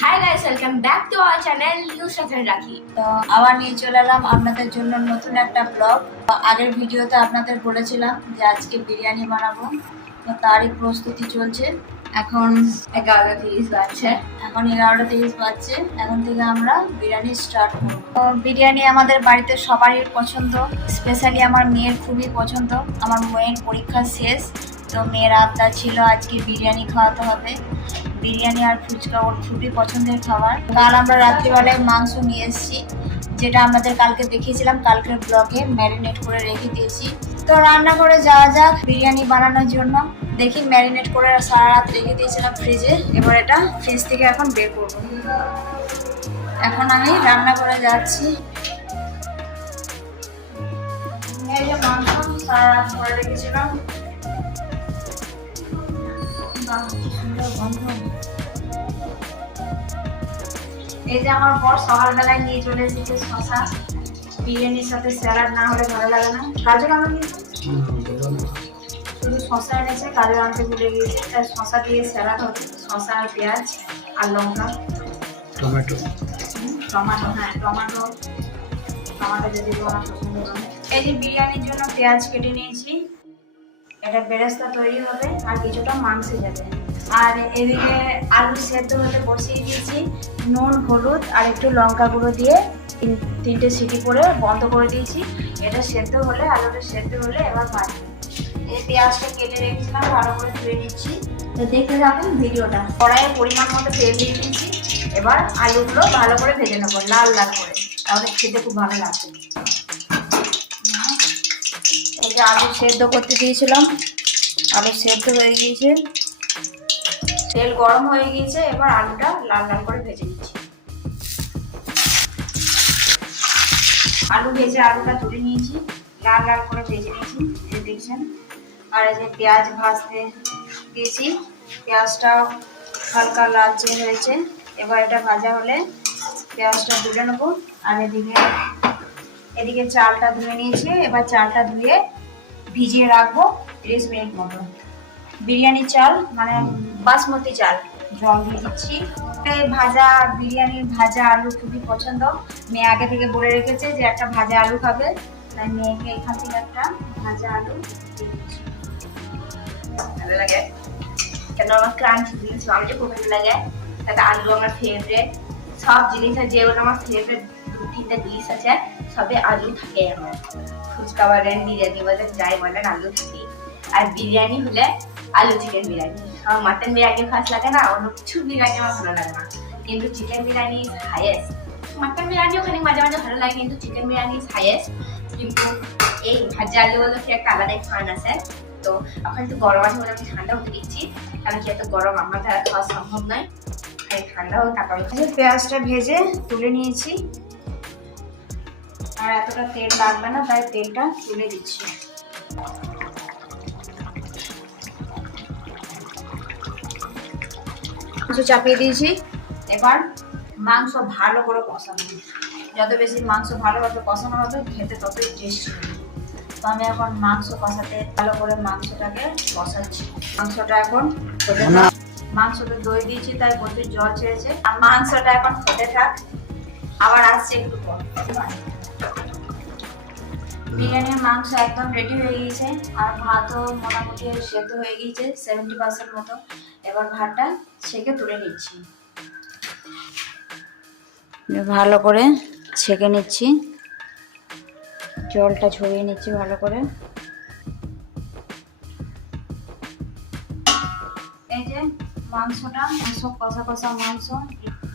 Hi guys, welcome back to our channel Nusrat রাখি। তো আবার নিয়ে চলে এলাম আপনাদের জন্য নতুন একটা ব্লগ। আগের ভিডিওতে আপনাদের বলেছিলাম যে আজকে বিরিয়ানি বানাবো, তো তারই প্রস্তুতি চলছে। এখন 11:30 বাজছে। এখন 11:30 বাজছে। এখন থেকে আমরা বিরিয়ানি স্টার্ট করবো। তো বিরিয়ানি আমাদের বাড়িতে সবারই পছন্দ, স্পেশালি আমার মেয়ের খুবই পছন্দ। আমার মেয়ের পরীক্ষা শেষ, তো মেয়ের আবদার ছিল আজকে বিরিয়ানি খাওয়াতে হবে। বিরিয়ানি আর ফুচকা ওর খুবই পছন্দের খাবার। কাল আমরা রাত্রিবেলায় মাংস নিয়ে এসেছি, যেটা আমাদের কালকে দেখিয়েছিলাম, কালকের ব্লগে ম্যারিনেট করে রেখে দিয়েছি। তো রান্না করে যাওয়া যাক বিরিয়ানি বানানোর জন্য। দেখি, ম্যারিনেট করে সারা রাত রেখে দিয়েছিলাম ফ্রিজে, এবার এটা ফ্রিজ থেকে এখন বের করবো। এখন আমি রান্না করে যাচ্ছি। এই যে মাংস সারা রাত করে রেখেছিলাম, সুন্দর গন্ধ। এই যে আমার বর সকালবেলায় নিয়ে চলে এসেছে শশা। বিরিয়ানির সাথে স্যালাড না হলে ভালো লাগে না। গাজর আনো কিন্তু, শুধু শশা এনেছে, গাজর আনতে ভুলে গিয়েছে। তাই শশা দিয়ে স্যালাড হবে, শশা আর পেঁয়াজ আর লঙ্কা, টমেটো। হ্যাঁ টমেটো যদি আমার পছন্দ হয়। এই যে বিরিয়ানির জন্য পেঁয়াজ কেটে নিয়েছি, এটা বেরেস্তা তৈরি হবে আর কিছুটা মাংসে যাবে। আর এদিকে আলু সেদ্ধ হতে বসিয়ে দিয়েছি, নুন হলুদ আর একটু লঙ্কা গুঁড়ো দিয়ে তিনটে সিটি করে বন্ধ করে দিয়েছি। এটা সেদ্ধ হলে, আলুটা সেদ্ধ হলে এবার ভাজবো। এই পেঁয়াজটা কেটে রেখেছিলাম, ভালো করে ধুয়ে নিচ্ছি। তো দেখতে থাকুন ভিডিওটা। কড়াইয়ের পরিমাণ মতো তেল দিয়ে দিয়েছি, এবার আলুগুলো ভালো করে ভেজে নেবো লাল লাল করে, তাহলে খেতে খুব ভালো লাগবে। এই যে আলু সেদ্ধ করতে দিয়েছিলাম, আলু সেদ্ধ হয়ে গিয়েছে, তেল গরম হয়ে গিয়েছে, এবার আলুটা লাল লাল করে ভেজে নিচ্ছি। আলু ভেজে আলুটা তুলে নিয়েছি, লাল লাল করে ভেজে নিয়েছি, এই দেখছেন। আর এই যে পেঁয়াজ ভাজতে দিয়েছি, পেঁয়াজটা হালকা লালচে হয়েছে, এবার এটা ভাজা হলে পেঁয়াজটা তুলে নেবো। আর এদিকে চালটা ধুয়ে নিয়েছি, এবার চালটা ধুয়ে ভিজিয়ে রাখবো 30 মিনিট মতো। বিরিয়ানির চাল মানে বাসমতি চাল, জল দিয়ে দিচ্ছি। ভাজা বিরিয়ানির ভাজা আলু খুবই পছন্দ, মেয়ে আগে থেকে বলে রেখেছে যে একটা ভাজা আলু খাবে, তাই মেয়েকে এখান থেকে একটা ভাজা আলু দিয়ে দিচ্ছি। ভালো লাগে কেন আমার ক্রাঞ্চি জিনিস আমি খুব ভালো লাগে। তাতে আলু আমার ফেভারিট, সব জিনিসের যেগুলো আমার ফেভারিট দু তিনটা জিনিস আছে, সবে আলু থাকে আমার। ফুচকা বলেন, বিরিয়ানি বলেন, যাই বলেন, আলু থাকে। আর বিরিয়ানি হলে আলু চিকেন বিরিয়ানি। আমার মাটন বিরিয়ানি ফার্স্ট লাগে না, অন্য কিছু বিরিয়ানি আমার ভালো লাগে না, কিন্তু chicken biryani is highest. Mutton biryani ওখানে মাঝে মাঝে ভালো লাগে, কিন্তু চিকেন বিরিয়ানি ইজ হাইয়েস্ট। কিন্তু এই ভাজা আলু বলে কি একটা আলাদাই ফান আছে। তো এখন একটু গরম আছে বলে আমি ঠান্ডা হতে দিচ্ছি, কারণ কি এত গরম আমার দ্বারা খাওয়া সম্ভব নয়। ঠান্ডা হোক তারপর। পেঁয়াজটা ভেজে তুলে নিয়েছি, আর এতটা তেল লাগবে না, তাই তেলটা তুলে দিচ্ছি। মাংস চাপিয়ে দিয়েছি, এবার মাংস ভালো করে কষানো। যত বেশি মাংস ভালোভাবে কষানো হবে, খেতে ততই টেস্টি হবে। তো আমি এখন মাংস কষাতে ভালো করে মাংসটাকে কষাচ্ছি। মাংসটা এখন মাংসটা দই দিয়েছি, তাই প্রচুর জল ছেড়েছে। আর মাংসটা এখন ফুটে থাক, আবার আসছে একটু পর। বিরিয়ানির মাংস একদম রেডি হয়ে গিয়েছে, আর ভাতও মোটামুটি সেদ্ধ হয়ে গিয়েছে 70% মতো। এবার ভাতটা ছেঁকে তুলে নিচ্ছি, ভালো করে ছেঁকে নিচ্ছি, জলটা ছড়িয়ে নিচ্ছি ভালো করে। এই যে মাংসটা, সব কষা কষা মাংস,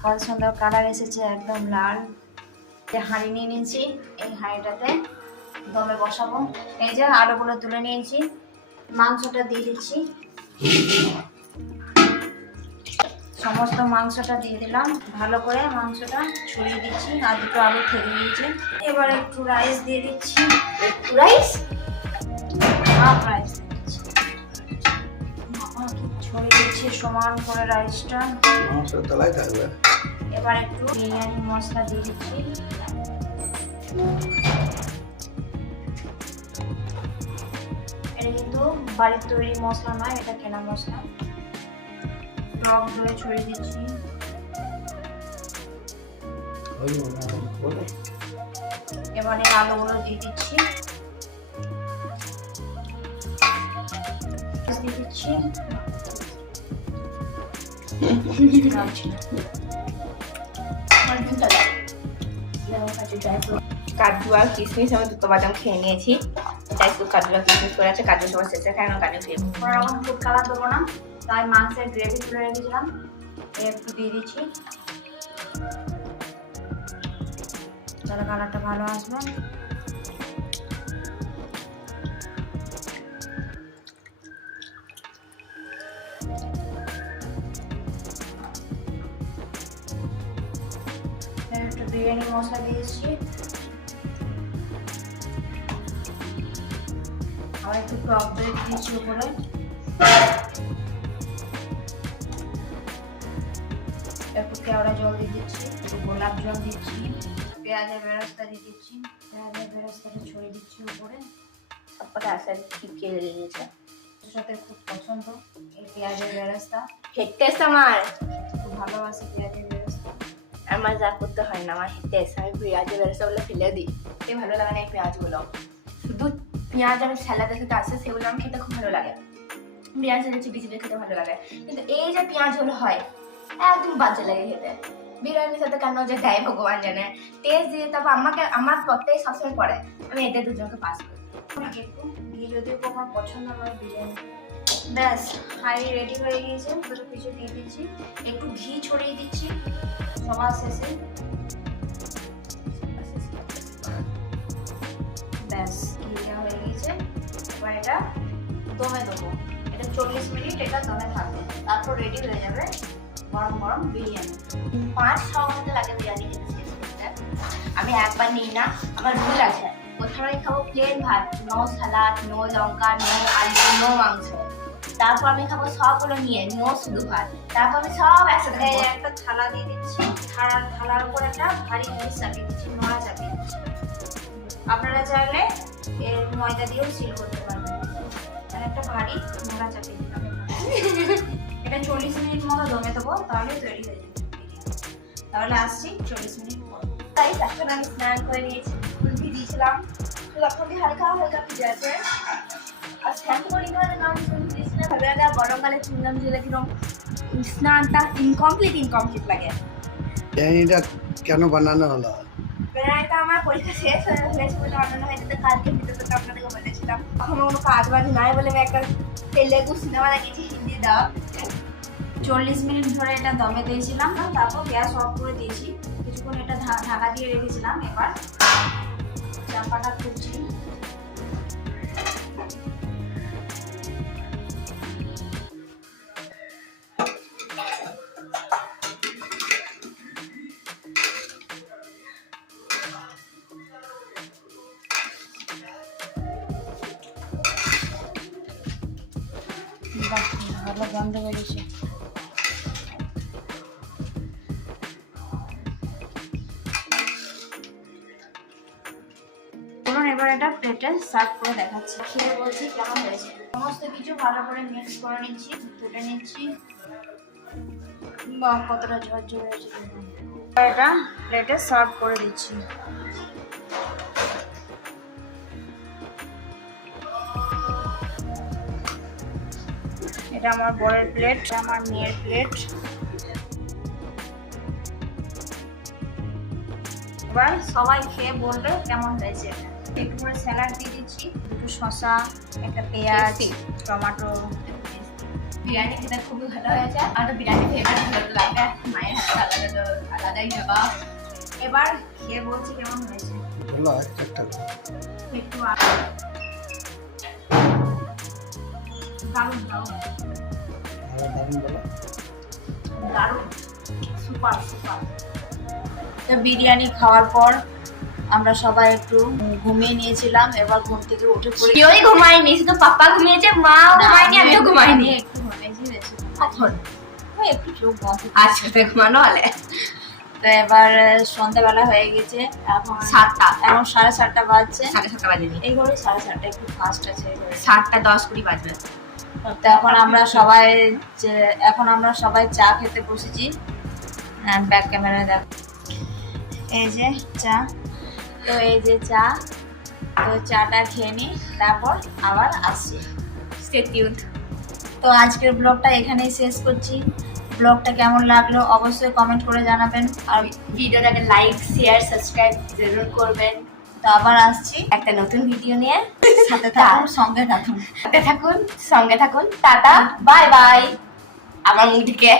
কত সুন্দর কালার এসেছে, একদম লাল। হাঁড়ি নিয়ে নিয়েছি, এই হাঁড়িটাতে দমে বসাবো। এই যে আলুগুলো তুলে নিয়েছি, মাংসটা দিয়ে দিচ্ছি, সমস্ত মাংসটা দিয়ে দিলাম, ভালো করে মাংসটা ছড়িয়ে দিচ্ছি। আর দুটো আলু থেকে দিয়েছি, এবার একটু রাইস দিয়ে দিচ্ছি। একটু রাইস, হাফ রাইস ছড়িয়ে দিচ্ছি সমান করে রাইসটা। এবার একটু বিরিয়ানি মশলা দিয়ে দিচ্ছি, এটা কিন্তু বাড়ির তৈরি মশলা নয়, এটা কেনা মশলা। টক দই ছড়িয়ে দিচ্ছি, এবারে আলুগুলো দিয়ে দিচ্ছি, দিয়ে দিচ্ছি কাজু আর কিশমিশ আমি দুটো বাদাম খেয়ে নিয়েছি। এটা একটু কাজু আর কিশমিশ করে আছে, কাজু সবার শেষে খায় না, কাজু খেয়ে কোনো রকম ফুড কালার দেবো না, তাই মাংসের গ্রেভি তুলে রেখেছিলাম, একটু দিয়ে দিচ্ছি, তাহলে কালারটা ভালো আসবে। একটু বিরিয়ানি মশলা দিয়েছি, আর একটু টক দই দিয়েছি উপরে, একটু কেওড়া জল দিয়ে দিচ্ছি, একটু গোলাপ জল দিচ্ছি, পেঁয়াজের বেরেস্তা দিয়ে দিচ্ছি, পেঁয়াজের বেরেস্তাটা ছড়িয়ে দিচ্ছি উপরে। সবকটা আসার ঠিক খেয়ে লেগেছে, সাথে খুব পছন্দ এই পেঁয়াজের বেরেস্তা, হেঁটে এসে আমার খুব ভালোবাসি পেঁয়াজের বেরেস্তা। আমার যা করতে হয় না, আমার হেঁটে এসে আমি পেঁয়াজের বেরেস্তা বলে ফেলে দিই, এই ভালো লাগে না এই পেঁয়াজগুলো। শুধু পেঁয়াজ আর স্যালাডের সাথে আসে সেগুলো আমি খেতে খুব ভালো লাগে, পেঁয়াজ সাথে চিপি চিপি খেতে ভালো লাগে, কিন্তু এই যে পেঁয়াজগুলো হয় একদম বাজে লাগে খেতে। বিরিয়ানির সাথে কেন যে দেয় ভগবান জানে, টেস্ট দিয়ে তারপর আমার পথটাই সবসময় পড়ে, আমি এদের দুজনকে পাস করি। একটু ঘি যদিও আমার পছন্দ নয় বিরিয়ানি। ব্যাস হাঁড়ি রেডি হয়ে গিয়েছে, দুটো কিছু দিয়ে দিচ্ছি, একটু ঘি ছড়িয়ে দিচ্ছি সবার শেষে। ব্যাস ঘি দেওয়া হয়ে গিয়েছে, এবার এটা দমে দেবো, এটা 40 মিনিট এটা দমে থাকবে, তারপর রেডি হয়ে যাবে গরম গরম বিরিয়ানি। 5-6 ঘন্টা লাগে বিরিয়ানি খেতে শেষ করতে। আমি একবার নিই না, আমার রুল আছে, প্রথমে আমি খাবো প্লেন ভাত, নো সালাড, নো লঙ্কা, নো আলু, নো মাংস, তারপর আমি খাবো সবগুলো নিয়ে নো শুধু ভাত, তারপর আমি সব একসাথে এই খাবো। একটা থালা দিয়ে দিচ্ছি, থালার উপর একটা ভারী জিনিস চাপিয়ে দিচ্ছি, নোড়া চাপিয়ে দিচ্ছি। আপনারা চাইলে এর ময়দা দিয়েও সিল করতে পারবেন, আর একটা ভারী নোড়া চাপিয়ে দিতে হবে। এটা 40 মিনিট মতো দমে দেবো, তাহলে তৈরি হয়ে যাবে। তাহলে আসছি 40 মিনিট পর। তাই এখন আমি স্নান করে নিয়েছি, ফুল দিয়েছিলাম, তখন হালকা হালকা ভিজে আছে, আর স্নান করে নিতে নাম ফুল দিয়েছিলাম, ভাবে লাগে গরমকালে চুনলাম দিলে কিরকম স্নানটা ইনকমপ্লিট লাগে। বিরিয়ানিটা কেন বানানো হলো? বিরিয়ানিটা আমার পরীক্ষা শেষ হয়েছে বলে বানানো হয়েছে, তো কালকে ভিডিওতে তো আপনাদেরকে বলেছিলাম, কখনো কোনো কাজ বাজ নাই বলে আমি একটা তেলেগু সিনেমা লাগিয়েছি হিন্দি দাও। 40 মিনিট ধরে এটা দমে দিয়েছিলাম, তারপর গ্যাস অফ করে দিয়েছি, কিছুক্ষণ এটা ঢাকা দিয়ে রেখেছিলাম। এবার চাপাটা খুলছি, ভালো গন্ধ বেরিয়েছে। এবার এটা প্লেটে সার্ভ করে দেখাচ্ছি, খেয়ে বলছি কেমন হয়েছে। সমস্ত কিছু ভালো করে মিক্স করে নিচ্ছি, তুলে নিচ্ছি। বাহ, কতটা ঝরঝরে হয়েছে। এটা প্লেটে সার্ভ করে দিচ্ছি। এটা আমার বড়ের প্লেট, আমার মেয়ের প্লেট। এবার সবাই খেয়ে বলবে কেমন হয়েছে। একটু করে স্যালাড দিয়ে দিচ্ছি, দুটো শসা, একটা পেঁয়াজ, টমেটো। বিরিয়ানি খেতে খুবই ভালো হয়েছে, আর বিরিয়ানি খেতে ভালো লাগে, মায়ের হাতে আলাদা আলাদাই জবাব। এবার খেয়ে বলছি কেমন হয়েছে। বলো একটা একটু দারুণ দারুণ দারুণ বলো। দারুণ, সুপার সুপার। তো বিরিয়ানি খাওয়ার পর আমরা সবাই একটু ঘুমিয়ে নিয়েছিলাম, এবার ঘুম থেকে উঠে পড়ে। কেউই ঘুমায়নি, শুধু পাপা ঘুমিয়েছে, মাও ঘুমায়নি, আমিও ঘুমাইনি। একটু ঘুমিয়েছি বেশি, এখন একটু চোখ বন্ধ। আচ্ছা ঘুমানো হলে তো এবার সন্ধ্যাবেলা হয়ে গেছে, এখন 7টা, এখন 7:30 বাজছে। 7:30 বাজেনি, এইগুলো 7:30, একটু ফাস্ট আছে। 7:10-20 বাজবে। তো এখন আমরা সবাই চা খেতে বসেছি। ব্যাক ক্যামেরায় দেখ, এই যে চা। তো এই যে চা, তো চাটা খেয়ে নিই, তারপর আবার আসছি। Stay tuned. তো আজকের ব্লগটা এখানেই শেষ করছি। ব্লগটা কেমন লাগলো অবশ্যই কমেন্ট করে জানাবেন। আর ভিডিওটাকে লাইক শেয়ার সাবস্ক্রাইব জরুর করবেন। তো আবার আসছি একটা নতুন ভিডিও নিয়ে। সাথে থাকুন, সঙ্গে থাকুন। সাথে থাকুন, সঙ্গে থাকুন। Tata, bye bye. আমার মুখ থেকে